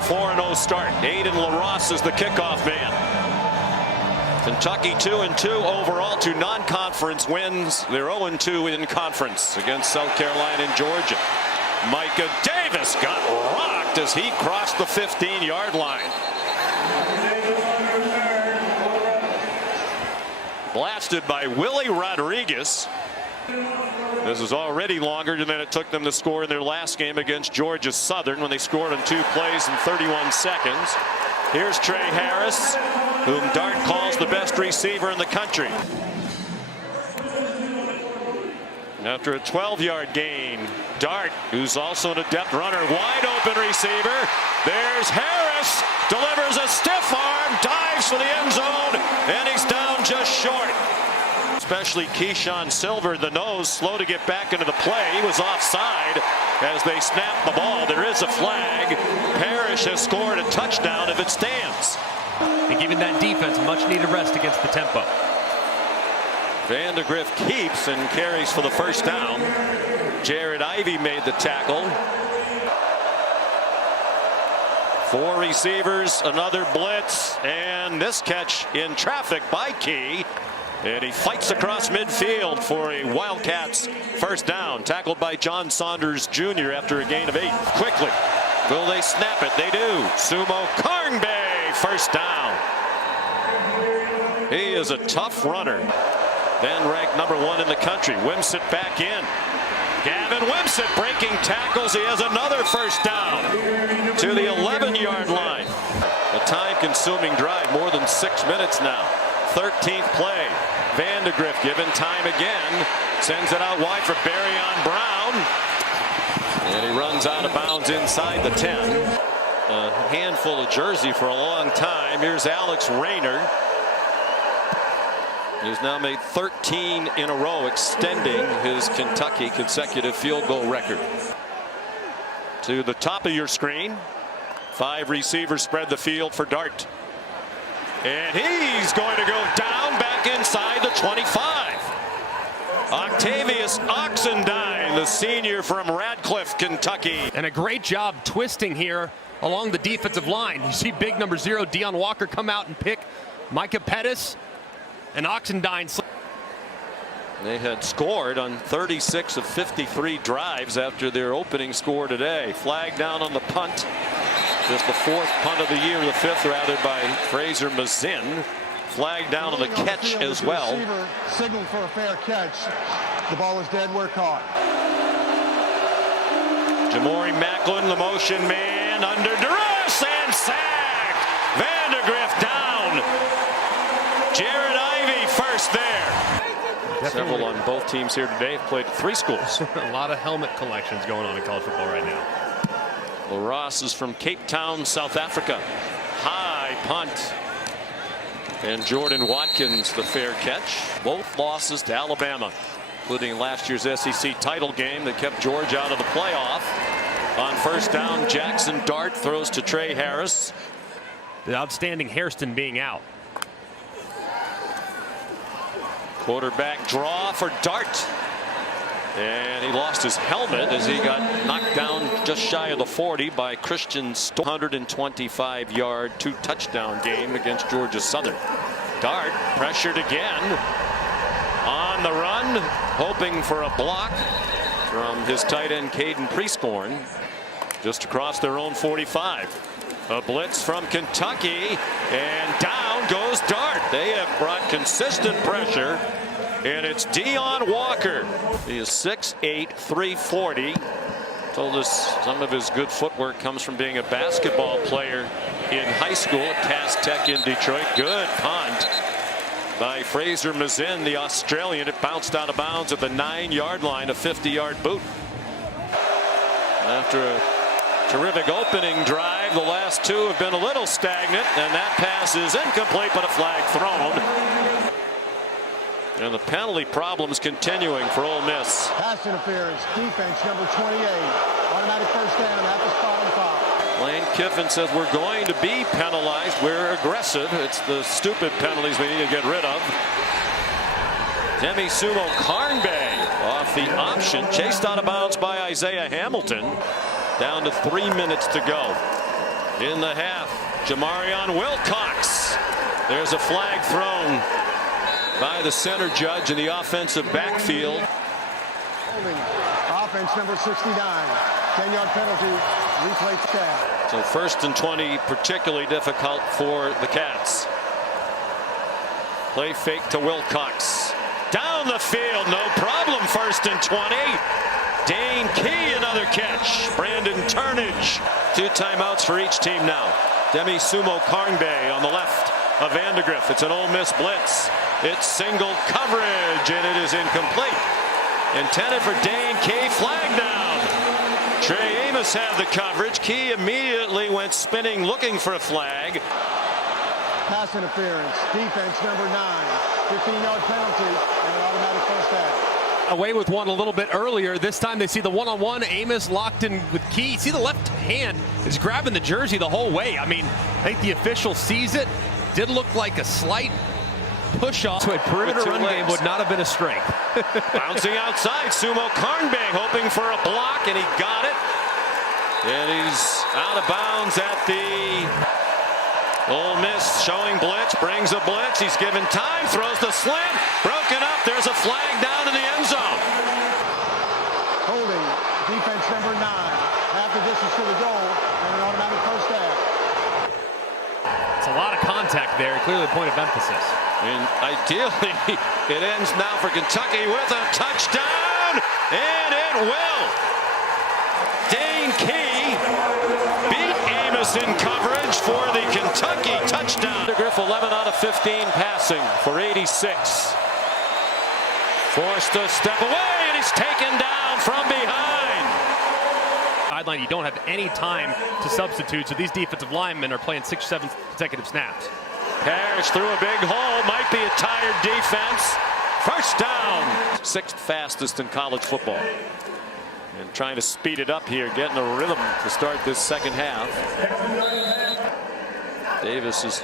a 4-0 start. Aiden LaRosse is the kickoff man. Kentucky 2-2 overall, 2 non-conference wins. They're 0-2 in conference against South Carolina and Georgia. Micah Davis got rocked as he crossed the 15-yard line. Blasted by Willie Rodriguez. This is already longer than it took them to score in their last game against Georgia Southern when they scored on 2 plays in 31 seconds. Here's Trey Harris, whom Dart calls the best receiver in the country. After a 12-yard gain, Dart, who's also an adept runner, wide open receiver. There's Harris, delivers a stiff arm, dives for the end zone, and he's down just short. Especially Keyshawn Silver, the nose, slow to get back into the play. He was offside as they snapped the ball. There is a flag. Parrish has scored a touchdown if it stands. And giving that defense much needed rest against the tempo. Vandegrift keeps and carries for the first down. Jared Ivey made the tackle. 4 receivers, another blitz, and this catch in traffic by Key. And he fights across midfield for a Wildcats first down. Tackled by John Saunders Jr. after a gain of 8. Quickly. Will they snap it? They do. Sumo Karngbe, first down. He is a tough runner. Then ranked #1 in the country. Wimsett back in. Gavin Wimsett breaking tackles. He has another first down to the 11-yard line. A time-consuming drive, more than 6 minutes now. 13th play. Vandegrift given time again. Sends it out wide for Barryon Brown. And he runs out of bounds inside the 10. A handful of jersey for a long time. Here's Alex Rayner. He's now made 13 in a row, extending his Kentucky consecutive field goal record. To the top of your screen, 5 receivers spread the field for Dart. And he's going to go down back inside the 25. Octavius Oxendine, the senior from Radcliffe, Kentucky. And a great job twisting here along the defensive line. You see big number 0, Deion Walker, come out and pick Micah Pettis. And Oxendine. They had scored on 36 of 53 drives after their opening score today. Flag down on the punt. Just the 4th punt of the year, the 5th rather, by Fraser Mazin. Flag down on the catch as well. Signaled for a fair catch. The ball is dead where caught. Jamori Macklin, the motion man, under duress and sacked. Vandegrift down. Jared Ivey first there. Definitely. Several on both teams here today have played at 3 schools. A lot of helmet collections going on in college football right now. LaRosse is from Cape Town, South Africa. High punt. And Jordan Watkins the fair catch. Both losses to Alabama, including last year's SEC title game that kept Georgia out of the playoff. On first down, Jackson Dart throws to Trey Harris. The outstanding Hairston being out. Quarterback draw for Dart. And he lost his helmet as he got knocked down just shy of the 40 by Christian Storm. 125-yard 2-touchdown game against Georgia Southern. Dart pressured again. On the run, hoping for a block from his tight end Caden Prieskorn. Just across their own 45. A blitz from Kentucky, and down goes Dart. They have brought consistent pressure, and it's Deion Walker. He is 6'8", 340. Told us some of his good footwork comes from being a basketball player in high school at Cass Tech in Detroit. Good punt by Fraser Mazin, the Australian. It bounced out of bounds at the 9-yard line, a 50-yard boot. After a terrific opening drive, the last 2 have been a little stagnant, and that pass is incomplete, but a flag thrown. And the penalty problems continuing for Ole Miss. Pass interference, defense number 28. Automatic first down at the spot on foul. Lane Kiffin says we're going to be penalized. We're aggressive. It's the stupid penalties we need to get rid of. Demi Sumo Karngbe off the option, chased out of bounds by Isaiah Hamilton. Down to 3 minutes to go. in the half. Jamarion Wilcox. There's a flag thrown by the center judge in the offensive backfield. Holding. Offense number 69. 10-yard penalty. Replay stat. So 1st and 20, particularly difficult for the Cats. Play fake to Wilcox. Down the field, no problem. 1st and 20. Dane Key, another catch. Brandon Turnage. 2 timeouts for each team now. Demi Sumo Karngbe on the left of Vandegrift. It's an Ole Miss blitz. It's single coverage, and it is incomplete. Intended for Dane Key. Flag down. Trey Amos had the coverage. Key immediately went spinning, looking for a flag. Pass interference. Defense number 9. 15-yard penalty and an automatic first down. Away with one a little bit earlier. This time they see the one-on-one. Amos locked in with Key. See the left hand is grabbing the jersey the whole way. I mean, I think the official sees it. Did look like a slight push off. So a perimeter run game would not have been a strength. Bouncing outside, Sumo Karngbe hoping for a block, and he got it. And he's out of bounds at the Ole Miss showing blitz, brings a blitz. He's given time, throws the slant, broken up. There's a flag down in the end zone. Holding. Defense number 9. Half the distance to the goal and an automatic first down. It's a lot of contact there. Clearly a point of emphasis. And ideally, it ends now for Kentucky with a touchdown, and it will. Dane Key beat Amos in coverage for the Kentucky touchdown. Griff 11 out of 15 passing for 86. Forced to step away, and he's taken down from behind. Sideline, you don't have any time to substitute, so these defensive linemen are playing 6 or 7 consecutive snaps. Parrish through a big hole, might be a tired defense. First down. 6th fastest in college football. And trying to speed it up here, getting a rhythm to start this second half. Davis is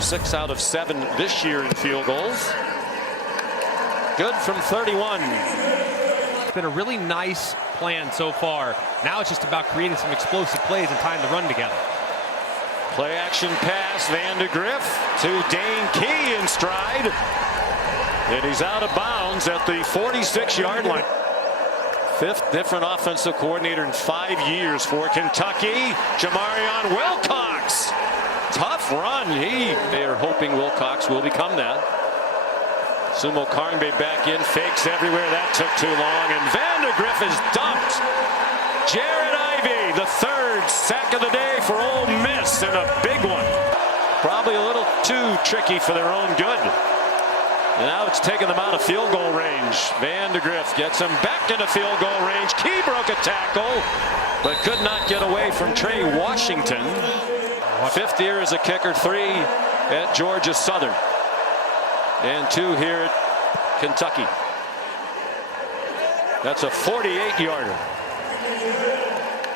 6 out of 7 this year in field goals. Good from 31. It's been a really nice plan so far. Now it's just about creating some explosive plays and tying the run together. Play action pass, Vandegrift to Dane Key in stride. And he's out of bounds at the 46-yard line. 5th different offensive coordinator in 5 years for Kentucky. Jamarion Wilcox. Tough run. They're hoping Wilcox will become that. Sumo Karngbe back in, fakes everywhere. That took too long, and Vandegrift is dumped. Jared Ivey, the 3rd sack of the day for Ole Miss, and a big one. Probably a little too tricky for their own good. And now it's taken them out of field goal range. Vandegrift gets him back into field goal range. Key broke a tackle, but could not get away from Trey Washington. 5th year as a kicker, 3 at Georgia Southern, and 2 here at Kentucky. That's a 48-yarder.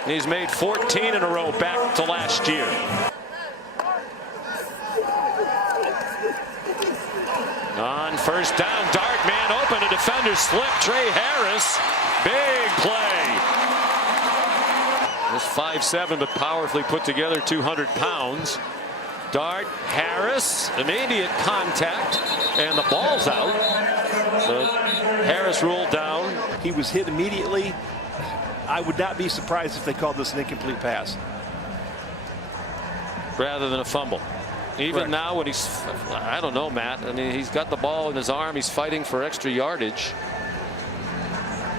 He's made 14 in a row back to last year. On first down, Dart man open, a defender slip. Trey Harris, big play. This 5'7", but powerfully put together, 200 pounds. Dart, Harris, immediate contact, and the ball's out. So Harris ruled down. He was hit immediately. I would not be surprised if they called this an incomplete pass. Rather than a fumble. Even Correct. now when he's, I don't know, Matt. I mean, he's got the ball in his arm. He's fighting for extra yardage.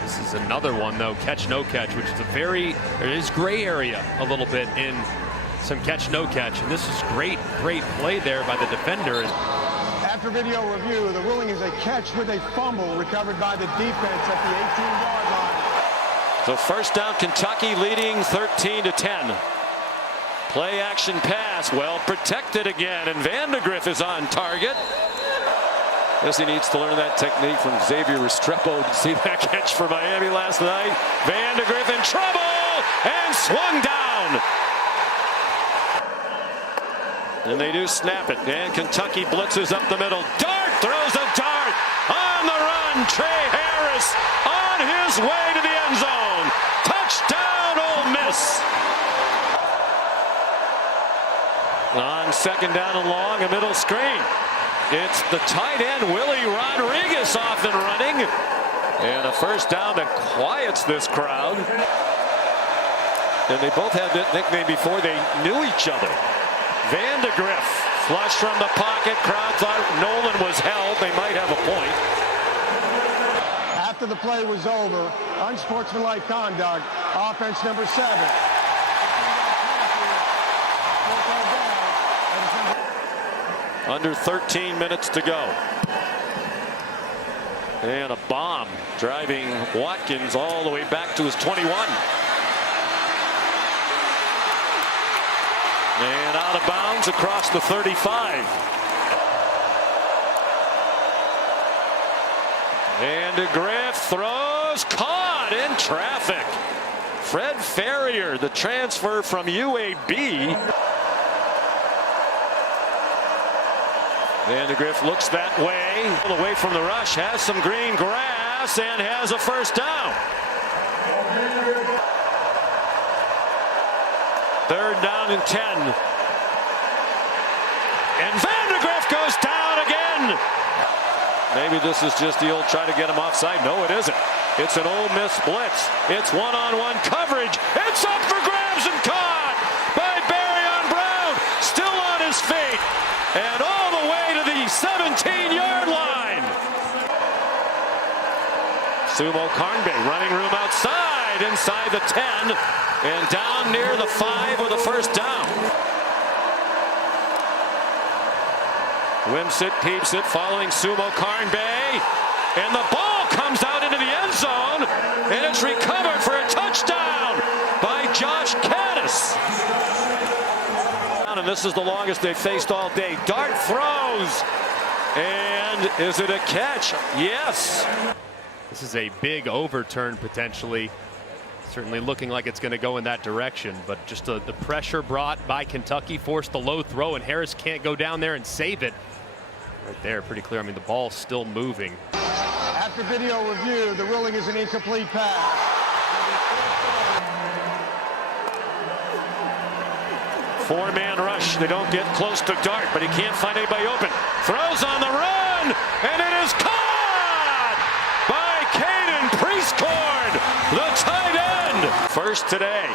This is another one, though, catch, no catch, which is there is gray area a little bit in some catch, no catch. And this is great play there by the defender. After video review, the ruling is a catch with a fumble recovered by the defense at the 18-yard line. So first down, Kentucky leading 13-10. Play action pass, well protected again, and Vandegrift is on target. Guess he needs to learn that technique from Xavier Restrepo. Did you see that catch for Miami last night? Vandegrift in trouble and swung down. And they do snap it, and Kentucky blitzes up the middle. Dart throws a dart on the run. Trey Harris on his way to the end zone. Touchdown, Ole Miss. On second down and long, a middle screen. It's the tight end, Willie Rodriguez, off and running. And a first down that quiets this crowd. And they both had that nickname before they knew each other. Vandegrift, flush from the pocket. Crowd thought Nolan was held. They might have a point. After the play was over, unsportsmanlike conduct, offense number 7. Under 13 minutes to go. And a bomb driving Watkins all the way back to his 21. And out of bounds across the 35. And DeGriff throws, caught in traffic. Fred Ferrier, the transfer from UAB. Vandegrift looks that way, away from the rush, has some green grass, and has a first down. Third down and 10. And Vandegrift goes down again. Maybe this is just the old try to get him offside. No, it isn't. It's an Ole Miss blitz. It's one-on-one coverage. It's up for grabs and caught by Barryon Brown. Still on his feet. And all the way to the 17-yard line. Sumo Karnbe, running room outside, inside the 10, and down near the 5 with a first down. Whimps it, peeps it, following Sumo Karnbe, and the ball comes out into the end zone, and it's recovered for a touchdown by Josh Caddis. And this is the longest they've faced all day. Dart throws, and is it a catch? Yes. This is a big overturn potentially. Certainly looking like it's going to go in that direction, but just the pressure brought by Kentucky forced the low throw, and Harris can't go down there and save it. Right there, pretty clear. I mean, the ball's still moving. After video review, the ruling is an incomplete pass. Four-man rush. They don't get close to Dart, but he can't find anybody open. Throws on the run, and it is caught by Caden Priestcord, the tight end. First today.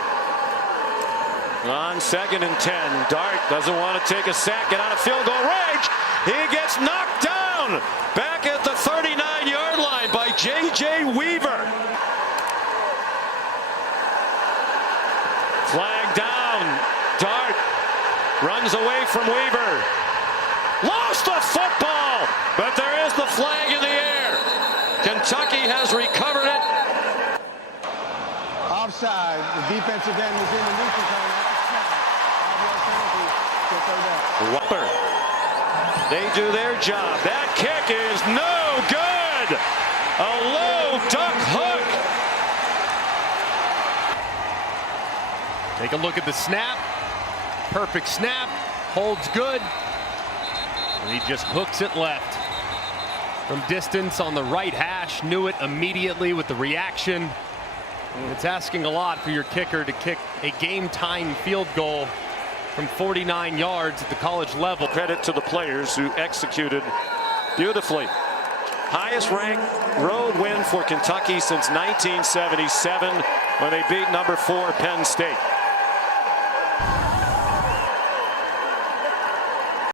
On second and 10, Dart doesn't want to take a sack, get out of field goal range. He gets knocked down back at the 39-yard line by J.J. Weaver. Flag down. Dart runs away from Weaver. Lost the football, but there is the flag in the air. Kentucky has recovered it. Offside. The defensive end was in the neutral zone. Whopper. They do their job. That kick is no good. A low duck hook. Take a look at the snap. Perfect snap. Holds good. And he just hooks it left. From distance on the right hash. Knew it immediately with the reaction. It's asking a lot for your kicker to kick a game-time field goal from 49 yards at the college level. Credit to the players who executed beautifully. Highest ranked road win for Kentucky since 1977 when they beat number 4 Penn State.